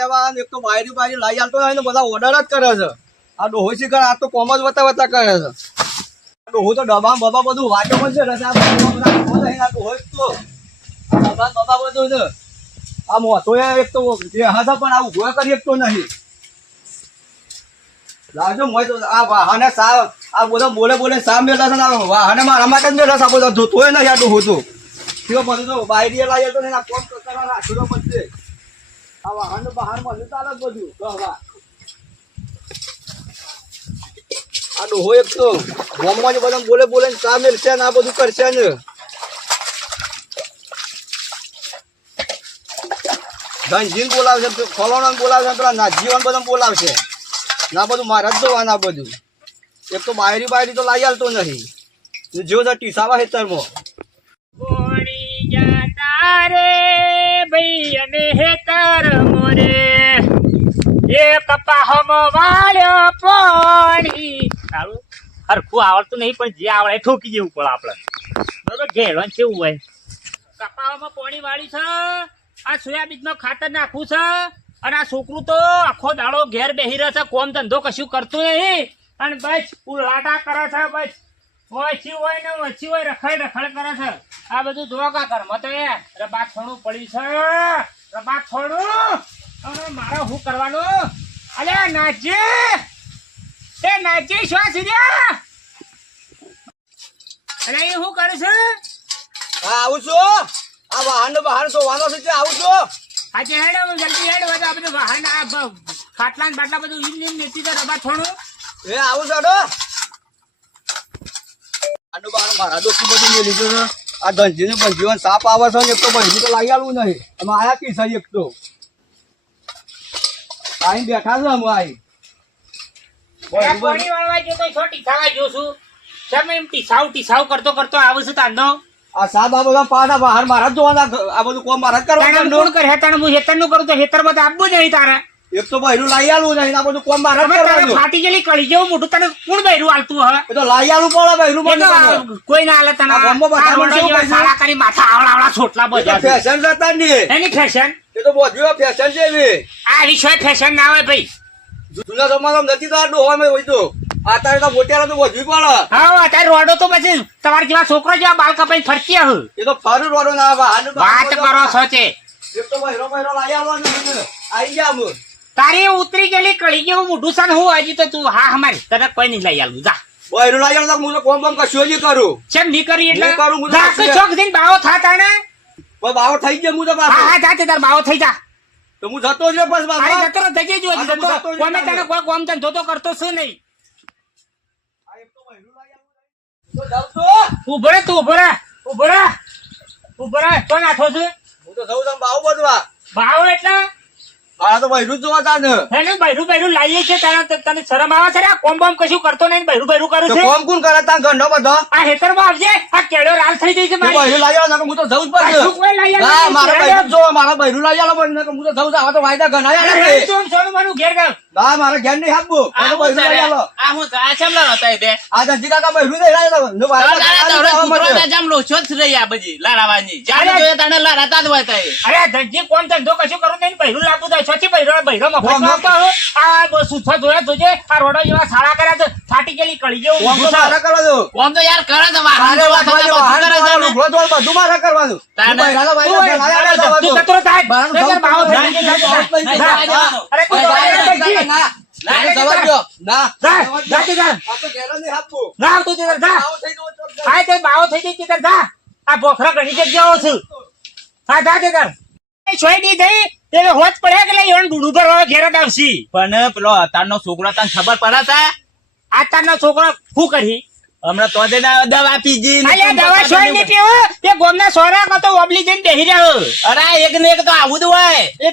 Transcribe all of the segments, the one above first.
લેવા એક તો બાયરી બાયરી લાઈ આલતો હોય ને બધા ઓર્ડર જ કરે છે આ ડોહો શીખર આ તો કોમ જ વતા કરે છે ડોહો તો ડબ્બા બબા બધું વાંચો પણ છે રસા બધા ડોહો જ તો ડબ્બા બબા બધું છે આ મોટો એક તો જે હતા પણ આ ઉભો કરી એક તો નહીં લાવજો મોય તો આ વાહને સા આ બધા બોલે બોલે સા મેલા છે ને વાહને મારા માટે જ મેલા સા બધા ધોતોય નહીં આ ડોહો તો કયો બધું તો બાયરી લાઈ તો ને આ કોમ કરવા રાખજો પડશે આ વાહન બહાર મળે ચાલે બધું કહવા આ ડોહો એક તો ગામમાં જ બધા બોલે બોલે ચા મેલશે ને આ બધું કરશે ને ધનજીન બોલાવશે ફલોણા બોલાવશે પેલા નાજીવાન બધા બોલાવશે ના બધું મારે જ જોવાના બધું એક તો બાયરી બાયરી તો લાઈ આલતો નહીં જો તો ટીસાવા હેતરમાં કોણી જાતા રે ભઈ અને હેતર મોરે એ કપાહમ વાળ્યો પોણી સારું હરખું આવડતું નહીં પણ જે આવડે ઠોકી જેવું પડે આપણે બરોબર ઘેડો કેવું હોય કપાહમાં પોણી વાળી છે આ સોયાબીન નો ખાતર નાખવું છે અને આ છોકરું તો આખો દાડો ઘેર બેહી રહે છે કોમ ધંધો કશું કરતું નહીં અને બસ ઉલાટા કરે છે બસ ઓછી હોય ને ઓછી હોય રખડ રખડ કરે છે આ બધું જોવા કા ઘરમાં તો એ રબાત થોડું પડ્યું છે રબાત થોડું અને મારે શું કરવાનું અલે નાજી એ નાજી શું સીધ્યા અરે એ શું કરે છે હા આવું છું આ વાહન બહાર જોવાનો છે આવું છું આજે હેડો જલ્દી હેડો આ બધું વાહન આ ખાટલા બાટલા બધું ઈમ નીતિ છે રબાત થોડું એ આવું છે આડો આડો બહાર મારા દોસ્તી બધું મેં લીધું છે આ ધનજીને બંજીવન સાપ આવે છે ને એક તો બંજી તો લાવી આલવું નહીં અમે આયા કી છે એક તો આઈ બેઠા છે અમે આઈ પાણી વાળવા જો તો છોટી ખાવા જો છું તમે એમ ટીસાવ કરતો આવે છે તાંડો આ સાપ આ બધા પાછા બહાર મારા જ જોવાના આ બધું કોમ મારા જ કરવાનું કોણ કરે હેતર હું હેતરનું કરું તો હેતર બધા આપવું જ નહીં તારે એક તો બહેરું લાઈ આલવું નહીં આ બધું કોમ મારા જ કરવાનું ફાટી ગયેલી કળી જેવું મોટું તને કોણ બહેરું આલતું હવે એ તો લાઈ આલવું પડે બહેરું એ તો કોઈ ના આલે તને સાલા કરી માથા આવડા છોટલા બધા ફેશન જતા નહીં એની ફેશન એ તો બધું ફેશન છે એવી આ વિષય ફેશન ના હોય ભાઈ જૂના જમાનામાં નથી તો આ ડોહામાં હોય તો અત્યારે તો મોટેરા તો વધુ પડે હા અત્યારે રોડો તો પછી તમારા જેવા છોકરો જેવા બાલ કપાઈ ફરતી હે એ તો ફરું રોડો ના આવે વાત કરો છો તે એક તો બહેરો લાઈ આવવાનું આઈ ગયા હું તારી ઉતરી ગયેલી કળી જેવું મોઢું છે ને હું હજી તો તું હા અમારી તને કોઈ નહીં લઈ આલું જા બહેરું લાઈ આવતા હું તો કોમ બમ કશું જ કરું કેમ નહીં કરી એટલે કરું હું ચોક દિન બાવો થાતા ને બાવો થઈ ગયા હું તો હા હા જા તે તાર બાવો થઈ જા તો હું જતો જ બસ અરે જતો જજે જો જતો કોમે તને કોઈ કોમ ધંધો તો કરતો છું નહીં ઉભો રે તું ઉભો રે તો નાખો છું હું તો જઉં બાવો બધવા બાવો એટલે આ તો બહેરું જ જોવા તા ને એને બૈરું લાવીએ છે તને શરમ આવે છે કોમ બોમ કશું કરતો નહીં બૈરું કરું છે કોમ કોણ કરે તા ઘંટો બધો આ હેતર માં આવજે આ કેળો લાલ થઈ જઈ છે બહેરું લાઈ આવો હું તો જઉં જ પડે ના મારા બહેરું જો મારા બહેરું લાઈ આવો પણ હું તો જઉં આ તો વાયદા ગણાયા નથી સોનું મારું ઘેર ગયો ના મારા ઘેર નહીં આપવું બહેરું લાઈ આવો આ હું આ ચમલા હતા દે આ જંજી કાકા બહેરું નહીં લાઈ આવો નો લારા જામ લો છો જ રહી આ બજી લારાવાની જાણે જોયે તને લારાતા જ હોય તઈ અરે ધનજી કોમ ધંધો કશું કરું નહીં બૈરું લાગુ થાય છોચી બૈરો મફત આવતો આ સુથો જોયા જોજે આ રોડો જેવા સાડા કર્યા તો ફાટી ગયેલી કળી જેવું કોમ તો મારા કરવા દો કોમ તો યાર કરે તો વાહન બધું મારા કરવાનું તું કતરો થાય બાવો થઈ અરે તું બાવો થઈ જઈ જા આ બોખરા ઘણી જગ્યાઓ છું હા જા તે છોડી થઈ તે હોત પડ્યા કે લઈ ડૂડું ભરવા ઘેર જ આવશી પણ પેલો અતારનો છોકરો તને ખબર પડે તા આ તારનો છોકરો શું કરી હમણાં તો દવા પીજી અલ્યા દવા છોડી નહીં પીવો તે ગોમના સોરા તો ઓબલી જઈને બેહી રહ્યો અરે એક ને એક તો આવું જ હોય એ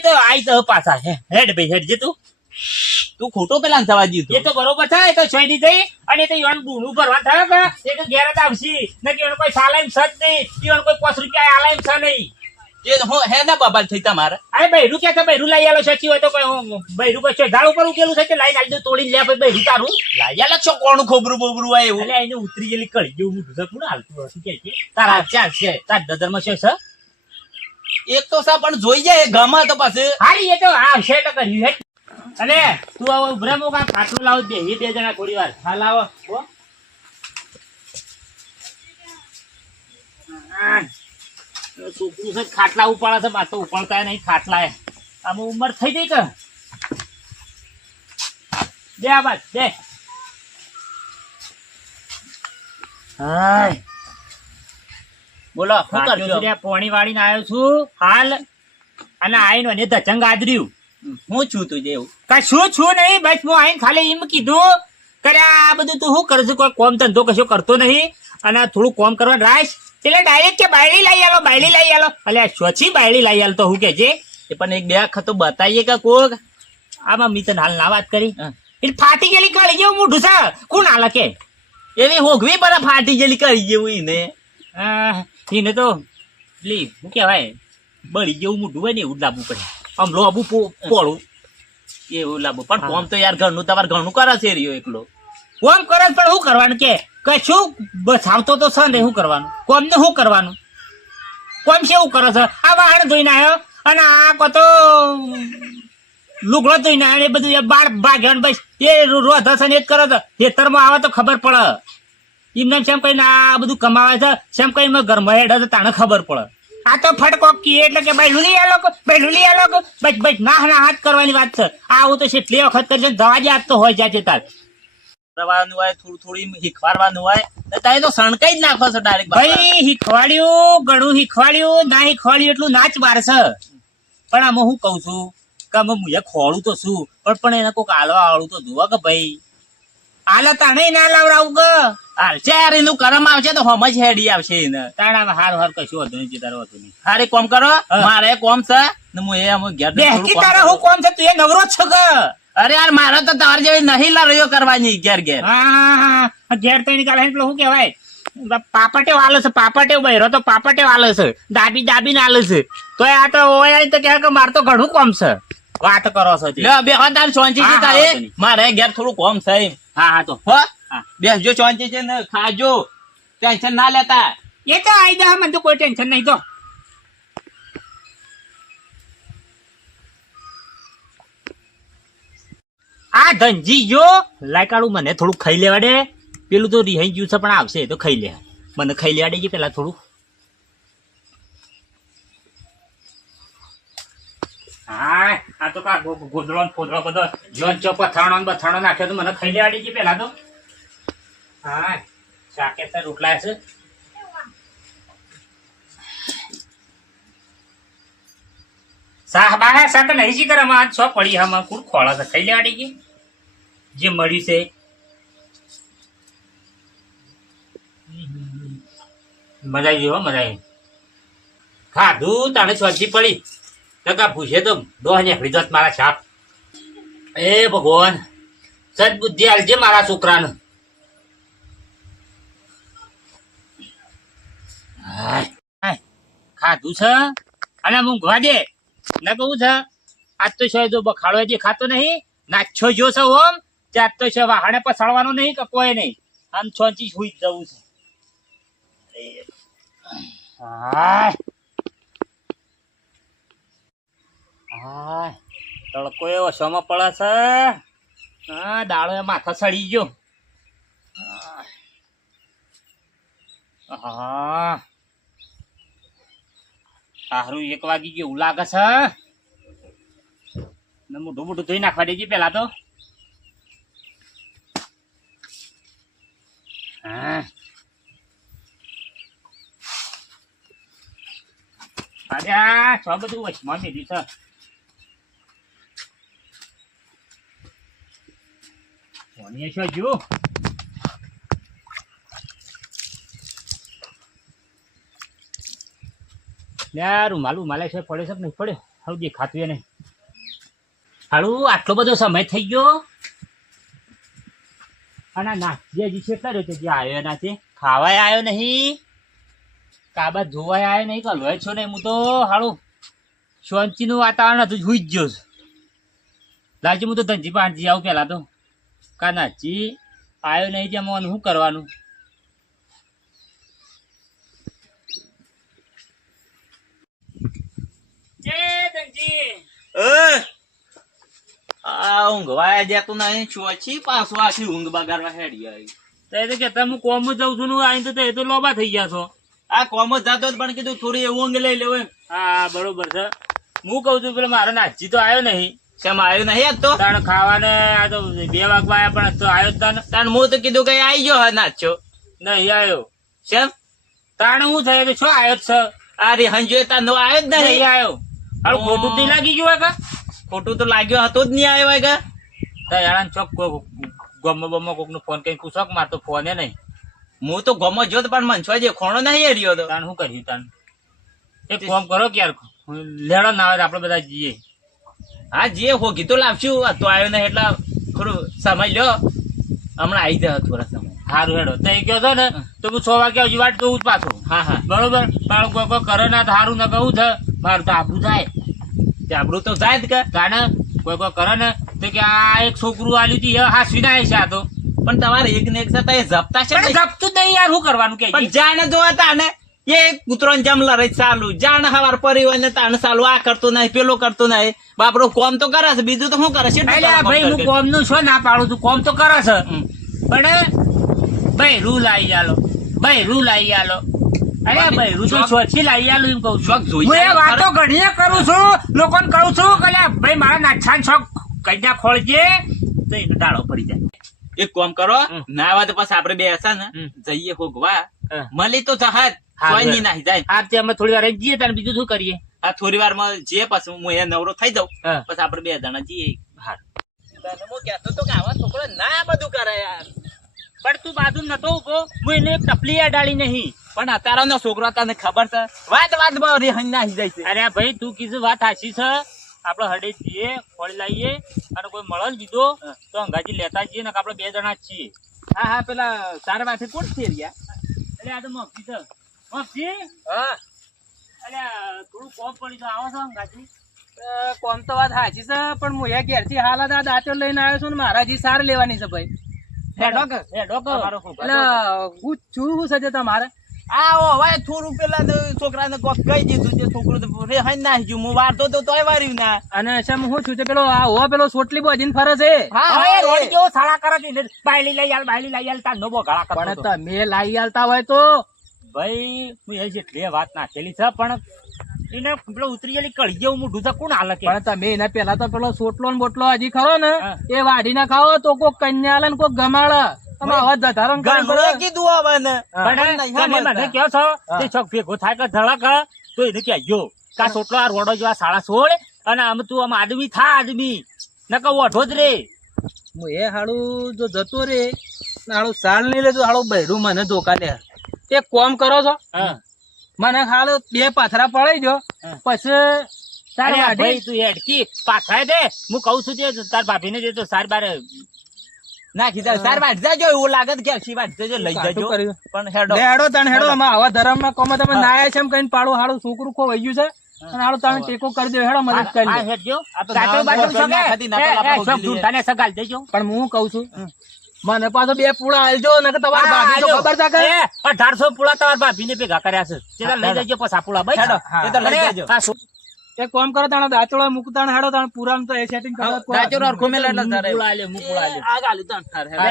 તો આઈ તો પાછા હેડ ભાઈ હેડ જે તું ખોટો પેલા થવા જીતો એ તો બરોબર થાય તો છોડી થઈ અને તો ઈવન ડૂડું ભરવા થયો કે એ તો ઘેર જ આવશી ને કે કોઈ સાલાઈમ સજ નહીં ઈવન કોઈ 5 રૂપિયા આલાઈમ છે નહીં હે ના બબાલ થઈ તમારે અરે બૈરું કે બૈરું લઈ આલો સચી હોય તો કોઈ બૈરું કોઈ ઝાડ ઉપર ઉકેલું છે કે લાઈ નાખી તોડી લે પછી બૈરું તારું લાયા છો કોણ ખોબરું બોબરું હોય એવું એટલે એને ઉતરી ગયેલી કળી જેવું મોટું છે કોણ હાલતું હશે કે તારા ચાલ છે તાર દદર માં છે એક તો સા પણ જોઈ જાય ગમે તો પછી હારી એ તો આવશે એટલે કર્યું હે. અને તું હવે ઉભરે મો કાં ખાટલું લાવ દે એ 2 જણા થોડી વાર. હા લાવો હો. હા. છોકરું છે ખાટલા ઉપાડે છે મારે તો ઉપાડતા નહીં ખાટલા એ આમ ઉંમર થઈ ગઈ કે બે આ બાદ બે. હાય બોલો શું કરશો પોણી વાળીને આવ્યો છું હાલ અને આઈને મને ધચંગ આદર્યું. હું છું તું જેવું કશું છું નહીં બસ હું આઈને ખાલી એમ કીધું કરે આ બધું તું શું કરે છે કોઈ કોમ ધંધો કશો કરતો નહીં અને થોડું કોમ કરવા રાખ એટલે ડાયરેક્ટ કે બાયડી લઈ આલો બાયડી લઈ આલો અલ્યા સોચી બાયડી લઈ આલ તો હું કે છે એ પણ એક બે વખત તો બતાવીએ કે કોક આમાં મી તને હાલ ના વાત કરી એટલે ફાટી ગયેલી કાળી જેવું મોઢું છે કોણ હાલ કે એવી હોગવી પર ફાટી ગયેલી કરી જેવું એને એને તો લી શું કહેવાય બળી જેવું મોઢું હોય ને એવું જ લાવવું પડે આમ લોબું પોળું એવું લાવો પણ કોમ તો યાર ઘરનું તમારે ઘણું કરે છે રહ્યો એકલો કોમ કરે પણ શું કરવાનું કે કશું બસાવતો તો છે ને શું કરવાનું કોમ ને શું કરવાનું કોમ છે એવું કરે છે આ વાહન ધોઈને આવ્યો અને આ કતો લુગડો ધોઈને આવ્યો એ બધું બાળ ભાગ્યો બસ એ રોધ છે ને એ જ કરે છે ખેતરમાં આવે તો ખબર પડે એમને શેમ કહીને આ બધું કમાવે છે શેમ કહીને ઘરમાં હેડે છે તાને ખબર પડે આ તો ફટકો કીએ એટલે કે ભાઈ લુલી આલો બસ બસ ના હાથ કરવાની વાત છે આવું તો કેટલી વખત કરશે દવા જ તો હોય જાય છે તાર કરવાનું હોય થોડું શીખવાડવાનું હોય તારે તો સણકાઈ જ નાખો છો ડાયરેક્ટ ભાઈ શીખવાડ્યું ઘણું શીખવાડ્યું ના શીખવાડ્યું એટલું ના જ મારશે પણ આમાં હું કઉ છું કે અમે મુએ ખોળું તો શું પણ એને કોઈક આલવા વાળું તો જુઓ કે ભાઈ આલે તાણે ના લાવડાવું કે હાલશે યાર એનું કરમ આવશે તો હમ જ હેડી આવશે એને તાણામાં હાર કશું હતું નહીં તારું હતું નહીં હારે કોમ કરો મારે કોમ છે ને હું એ અમે ઘેર બેહકી તારા હું કોમ છે તું એ નવરો જ છો કે અરે યાર મારે તો તમારે જેવી નહીં લાવ્યો કરવાની ઘેર ઘેર હા ઘેર તો નીકાળે એટલે શું કહેવાય પાપટે વાલે છે પાપટે બહેરો તો પાપટે વાલે છે દાબી ને આલે છે તો આ તો ઓય તો કહે કે મારે તો ઘણું કોમ છે વાત કરો છો લે બે તાર શાંતિથી તારે મારે ઘેર થોડું કોમ છે હા તો હો બેસજો શાંતિ છે ને ખાજો ટેન્શન ના લેતા એ તો આઈ જા મને તો કોઈ ટેન્શન નહીં તો આ ધનજી જો લાયકાળું મને થોડું ખાઈ લેવા દે પેલું તો રિહાઈ ગયું છે પણ આવશે તો ખાઈ લે મને ખાઈ લેવા દેજે પેલા થોડું હા આ તો કા ગોદડો ને ફોદડો બધો જોન ચો પથાણો ને બથાણો નાખ્યો તો મને ખાઈ લેવા દેજે પેલા તો હા શાકે સર રોટલા છે સાહબા શાક નહીં જી કરે આજ સો પડી હમ કુર ખોળા છે ખાઈ લેવા દેજે જે મળ્યું છે મજા આવી હો મજા આવી ખાધું તાણે સ્વાજી પડી ટકા પૂછે તો દોહ નીકળી જત મારા છાપ એ ભગવાન સદબુદ્ધિ આલજે મારા છોકરાને ખાધું છે અને મૂંઘવા દે ના કહું છે આજ તો છે જો બખાડો જે ખાતો નહીં નાચ્છો જો છે ઓમ ચાર તો છે વાહણે પસાડવાનું નહીં કે કોઈ નહીં આમ છોંચી સુઈ જવું છે હાય હાય તડકો એવો સમો પડે છે હા દાડો એ માથા સડી ગયો હા સારું 1 વાગી ગયું એવું લાગે છે ને મોઢું ધોઈ નાખવા દેજે પેલા તો હા અરે છો બધું વચમાં મેલી છે કોની છો જો રૂમાલે છે પડે છે નહીં પડે હવે દેખાતું એ નહીં હારું આટલો બધો સમય થઈ ગયો અને ના જે કેટલા રહ્યો છે જે આવ્યો ના છે ખાવાય આવ્યો નહીં કાબા જોવાય આવ્યો નહીં કલવાય છો ને હું તો હારું શાંતિનું વાતાવરણ હતું જોઈ જ ગયો લાલજી હું તો ધનજી પાંચજી આવું પેલા તો કા નાચી આવ્યો નહીં જેમાં શું કરવાનું એ ધનજી આ ઊંઘવા જતું નહીં ચોચી પાછું આખી ઊંઘ બગાડવા હેડી આવી. તો કે તમે કોમ જાઉં છું ને આઈને તો એ તો લોબા થઈ ગયા છો. આ કોમ જ જાતો જ પણ કીધું થોડી એવું ઊંઘ લઈ લેવું એમ. હા બરોબર છે. હું કઉ છું પેલો મારો નાચી તો આવ્યો નહીં. શેમ આવ્યું નહીં આજ તો? તાણ ખાવાને આ તો 2 વાગવા આવ્યા પણ આજ તો આવ્યો જ તાણ. તાણ હું તો કીધું કે આવી ગયો હા નાચ્યો. નહીં આવ્યો. શેમ તાણ હું થયું તો શું આવ્યો જ છે? આ રે હંજો તાર નો આવ્યો જ નહીં નહીં. આવ્યો. હારું ખોટું નહીં લાગી ગયું કે ખોટું તો લાગ્યો હતો જ નહીં આવ્યો કે. યાર ચોક ગમો બમો કોક નો ફોન કઈ પૂછો કે માર તો ફોને નહીં. હું તો ગમો જોત પણ મનસો જે ખોણો નહીં રહ્યો તો. તાણ શું કર્યું તાણ? એક કામ કરો કે યાર લેડો ના આવે આપણે બધા જઈએ. હા જે હોગી તો લાવશું આ તો આવ્યો નહીં એટલે થોડું સમય લ્યો હમણાં આવી જાય થોડા સમય. સારું હેડો તો એ કહો છો ને તો હું 6 વાગે હજી વાટ કહું પાછું. હા હા બરોબર. મારું કોઈ કોઈ કરે ના સારું ના કહું છે મારું તો આબરું જાય. આપણું તો જાય જ કે. તાને કોઈ કોઈ કરે ને તો કે આ એક છોકરું આલ્યું હતું એ હાસવી ના છે આ તો. પણ તમારે એક ને એક સાથે એ જપતા છે પણ ને. જપતું જ નહીં યાર શું કરવાનું કે પણ જાણે જોવા તા ને એ કૂતરો જમ લડે ચાલુ જાણ હવાર પરી હોય ને તાણ ચાલુ આ કરતું નહીં પેલો કરતું નહીં. બાપરો કોમ તો કરે છે બીજું તો શું કરે છે? ભાઈ હું કોમ નું શું ના પાડું છું કોમ તો કરે છે પણ ભાઈ રૂ લાવી આલો ભાઈ રૂ લાવી આલો. અરે ભાઈ રૂ તો સોચી લાવી આલો એમ કઉ છું. હું એ વાતો ઘણીએ કરું છું લોકોને કહું છું કે ભાઈ મારા નાછાન શોખ કઈ ખોળજે તો એને ડાળો પડી જાય. એક કોમ કરો ના આવે તો પછી આપડે બે હશે ને જઈએ હોગવા મળી તો જહાજ સોયની નાહી જાય. આ તે અમે થોડી વાર રહી જઈએ તારે બીજું શું કરીએ? આ થોડી વાર માં જે પછી હું એ નવરો થઈ જાઉં હા. પછી આપડે 2 જણા જઈએ બહાર. તને હું કહેતો તો કે આવા છોકરો ના આ બધું કરે યાર. પણ તું બાજુ નતો ઉભો હું એને એક ટપલી ડાળી નહીં. પણ અત્યારનો છોકરો તને ખબર છે વાત માં રેહન નાહી જાય છે. અરે ભાઈ તું કીધું વાત સાચી છે. આપડે હડે જઈએ ખોળી લાવીએ અને કોઈ મળે બીજો તો અંગાજી લેતા જઈએ ને આપડે 2 જણા જ છીએ. હા હા પેલા તારા માથે કોણ છે રહ્યા? એટલે આ તો મફતી છે મફતી. હા એટલે થોડું કોમ પડી તો આવો છો અંગાજી. કોમ તો વાત સાચી છે પણ હું એ ઘેરથી હાલ આ દાંતો લઈને આવ્યો છું ને મારા જી સાર લેવાની છે ભાઈ. હેડો તમારો એટલે હું છું સજે તમારે આ હવે થોડું પેલા છોકરાને કોક કહી દીધું છે છોકરો તો રેહન નાહી ગયું. હું વારતો તો તોય વાર્યું ના. અને એમ હું છું તે પેલો આ હો પેલો સોટલી બોજીને ફરે છે. હવે રોડ કેવો સાળા કરે છે બાયલી લઈ આલ તાર નવો ગાળા કરતો પણ હતો. તમે લાવી આલતા હોય તો ભાઈ હું એ જેટલી વાત નાખેલી છે પણ એને પેલો ઉતરી ગયેલી કળી જેવું મોઢું છે કોણ હાલે કે? પણ તમે એના પેલા તો પેલો સોટલો ને બોટલો હજી ખરો ને હા. એ વાઢી ના ખાઓ તો કોક કન્યા ને કોક ગમાડે તમે અવાજ ધારણ કરો ઘણું કીધું હવે ને. પણ તમે મને કહો છો તે છોક ભેગો થાય કે ધડક તો એને કહેજો કા સોટલો આ રોડો જેવા સાળા છોડ અને આમ તું આમ આદમી થા આદમી ન કહું ઓઢો જ રે. હું એ હાડું જો જતો રે હાડું સાલ નહીં લેતો હાડું બૈરું મને ધોકા લે. એક કોમ કરો છો હા મને હાલ 2 પાથરા પડાઈ દો હા. પછી તારે અરે વાઢી ભાઈ તું હેડકી પાછા દે હું કઉ છું તે તાર ભાભીને દે તો સાર બાર નાખી દે સાર વાટ જાજો એવું લાગે તો કે વાટ જજો લઈ કાઢું જજો કર્યું. પણ હેડો હેડો તને હેડો આમાં આવા ધર્મ ના કોમ તમે ના આયા છે એમ કઈ પાડું હાડું છોકરું ખોવાઈ ગયું છે અને હાડું તમે ટેકો કરી દો હેડો મદદ કરી આ લો. હેડજો આ તો કાચો નાવા બાટો ઘરના સગે ખાતી ના પેલા આપણે સબ ઉડી લઈએ. ઢૂંઢાને સગાલ દેજો. પણ હું કઉ છું મને પાછો 2 પૂળા આલજો નકર તમારી ભાભી તો ખબર તા કરે. 1800 પુળા તમારા ભાભીને ભેગા કર્યા છે તેના લઈ જજો પછી આ પુળા બસ હેડો એ તો લઈ જજો. એક કામ કરો તાણે દાંતળો મૂકતાણ હેડો તાણે પૂરાનું તો એ સેટિંગ કરો. દાચો રખો મેલ એટલે તારે પુળા લે હું પુળા લે આ ગાલી તાણ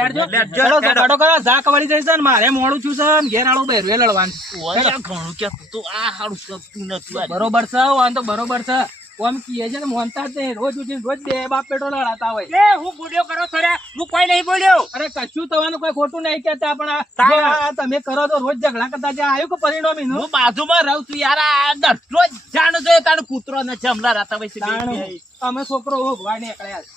લેડજો. લેડજો, હેડો હેડો. ઝઘડો કરો ઝાક વળી જઈશ ને મારે મોડું છું છે ને ઘેર હાડું બહેરું એ લડવાનું. ઓય આ ઘણું કે તું આ હારું સપતું નતું આ. બરોબર છે વાન તો બરોબર છે કોમ કીએ છે ને મોનતા જ નહીં રોજ ઉઠીને રોજ 2 બાપ પેટો લડાતા હોય. લે હું ગુડિયો કરો છો રે હું કોઈ નહીં બોલ્યો. અરે કશું થવાનું કોઈ ખોટું નહીં કહેતા પણ આ તારે. જો આ તમે કરો તો રોજ ઝઘડા કરતા જ્યાં આવ્યું કે પરિણામ એનું હું બાજુમાં રહું છું યાર આ દરરોજ જાણ જોઈએ તારું કૂતરો ને જમલા રાતા વૈસે તાણું. અમે છોકરો ભગવાન નીકળ્યા છે.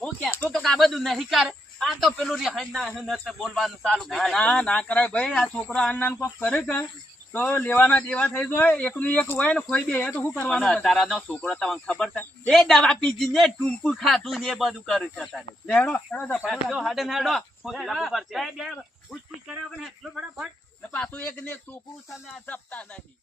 હું કહેતો તો કે આ બધું નહીં કરે આ તો પેલું રિહાઈ ના બોલવાનું ચાલુ કરી ના ના ના કરાય ભાઈ આ છોકરો આન કોક કરે કે તો લેવાના દેવા થઈ જાય એકનું એક હોય ને કોઈ બે તો શું કરવાનું. તારાનો છોકરો તમને ખબર છે એ દવા પીજી ને ટૂંપું ખાતું ને એ બધું કરે છે તારે. લેડો હેડો તો ફાડો. હેડો હાડે ને હેડો બે પૂછ કર્યા વગર હેડજો ફટાફટ. ને પાછું એક ને એક છોકરું છે ને આ જપતા નહીં.